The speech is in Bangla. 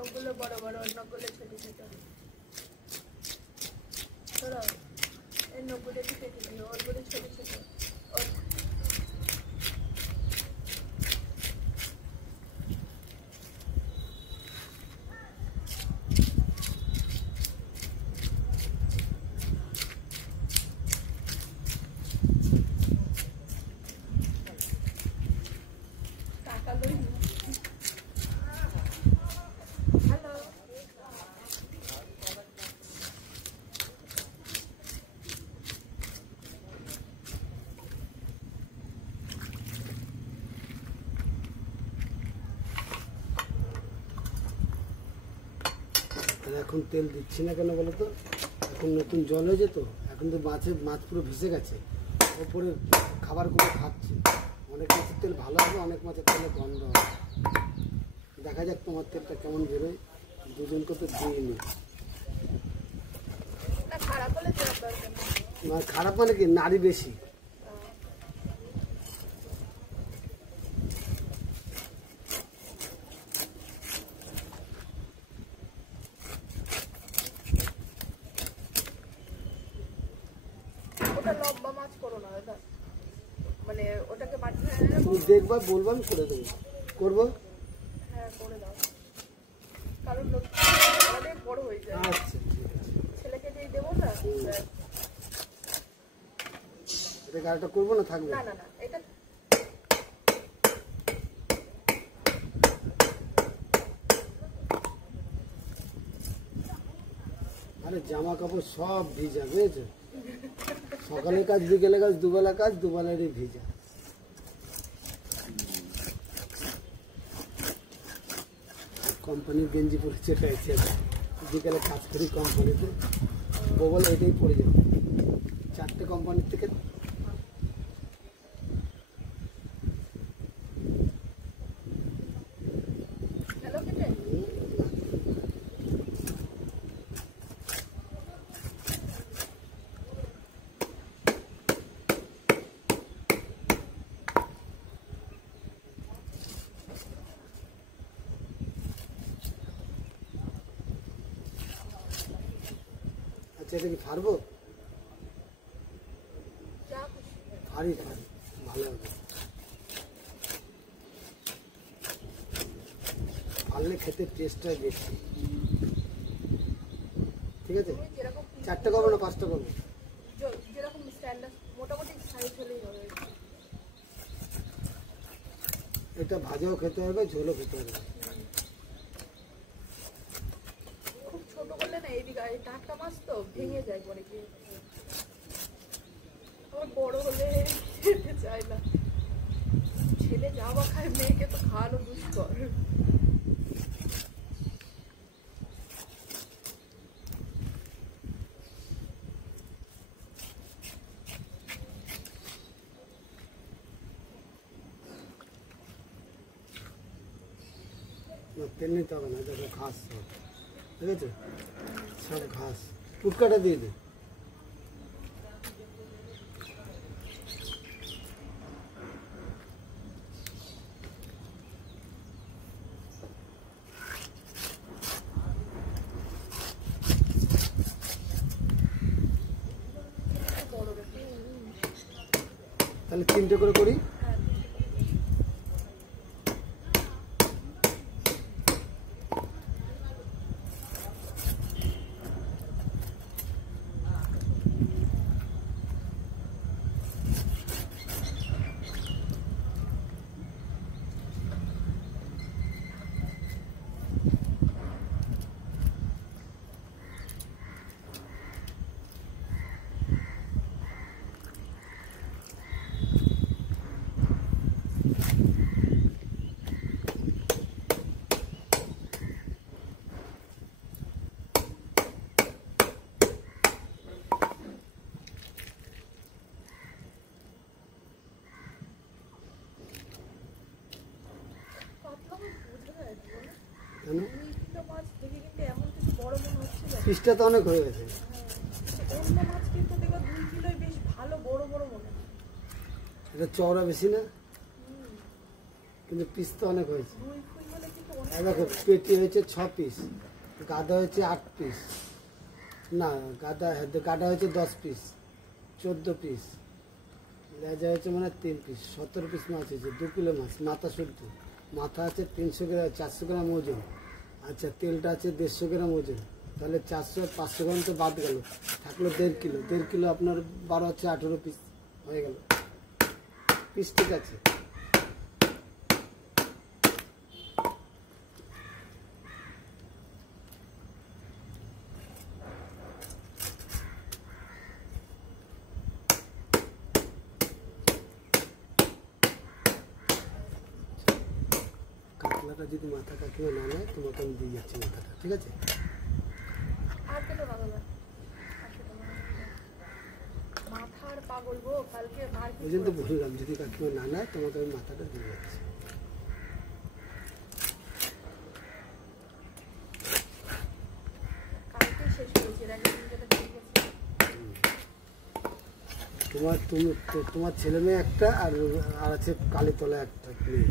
নখগুলো বড় বড়, নখগুলো ছোট ছোট। ধরো এই নখগুলো একটু কেটে দিও, ওরগুলো ছোট ছোট। এখন তেল দিচ্ছি না কেন বলো তো, এখন নতুন জল হয়েছে তো, এখন তো মাছ পুরো ভেসে গেছে, ওপরে খাবারগুলো খাচ্ছে। অনেক মাছের তেল ভালো হবে, অনেক মাছের তেলে গন্ধ হবে। দেখা যাক তোমার তেলটা কেমন বেরোয়, দুজনকে তো দিইনি। খারাপ মানে কি, নারী বেশি। লম্বা মাছ করো না দাদা, মানে ওটাকে দেখবা বলবো, আমি করে দেবো, করবো। হ্যাঁ করে দাও, কারণ অনেক বড় হয়ে যায়। আচ্ছা ছেলেকে দিয়ে দেবো না, এটা গাড়িটা করবো না, থাকবে না না না এটা আরে জামা কাপড় সব ভিজা, বুঝেছো? সকালে কাজ, বিকেলে কাজ, দুবেলা কাজ, দুবেলারই ভিজা। কোম্পানির গেঞ্জি পরে চলে আসছে, বিকেলে কাজ করি কোম্পানিতে, বলে এটাই পরে যাবে। 4টে কোম্পানির থেকে এটা কি ফারবো? ফারি ফারি ভালো হবে, ফারলে খেতে টেস্টটা বেশি। ঠিক আছে, 4টে করবো না 5টা করবো? যেরকম স্ট্যান্ডার্ড মোটামুটি সাইজ হলেই হবে। এটা ভাজাও খেতে হবে, ঝোলও খেতে হবে। খুব ছোট করলে না, এই টাটকা মাছ তো ভেঙে যায় পরে গিয়ে, আমার বড় হলে খেতে চায় না। ছেলে যা বা খায়, মেয়েকে তো খাওয়ানো দুষ্কর। তেল নিতে হবে না, দেখো ঘাস সব, ঠিক আছে? সব ঘাস টুটকাটা দিয়ে দে। তাহলে 3টে করে করি। পিসটা তো অনেক হয়ে গেছে। অন্য মাছ কিন্তু দেখো 2 কিলোই বেশ ভালো বড় বড় মনে হয়। এটা চওড়া বেশি না, কিন্তু পিস তো অনেক হয়েছে। 2 কিলো হলে কিন্তু দেখো পেটি হয়েছে 6 পিস, গাদা হয়েছে 8 পিস, না গাদা হয়েছে 10 পিস, 14 পিস, লেজা হয়েছে মানে 3 পিস, 17 পিস মাছ হয়েছে, 2 কিলো মাছ। মাথা শুদ্ধ, মাথা আছে 300 গ্রাম, 400 গ্রাম ওজন। আচ্ছা তেলটা আছে 150 গ্রাম ওজন, তাহলে 400 500 গ্রাম তো বাদ গেল, থাকলো 1.5 কিলো। 1.5 কিলো আপনার 12 হচ্ছে 18 পিস হয়ে গেল। পিস ঠিক আছে। কাতলাটা যদি মাথা কাকিমা না নেয় তোমাকে আমি দিয়ে যাচ্ছি মাথাটা, ঠিক আছে? আর কেন পাগল হয়? আর কেন মাথার পাগল গো, কালকে মার ওই জন্য তো বললাম যদি কাকিমা না নেয় তোমাকে আমি মাথাটা দিয়ে যাচ্ছি। কালকে শেষ হয়েছে, এর আগের দিন যেটা ঠিক গেছে। তোমার ছেলে মেয়ে একটা আর আছে কালীতলা একটা মেয়ে।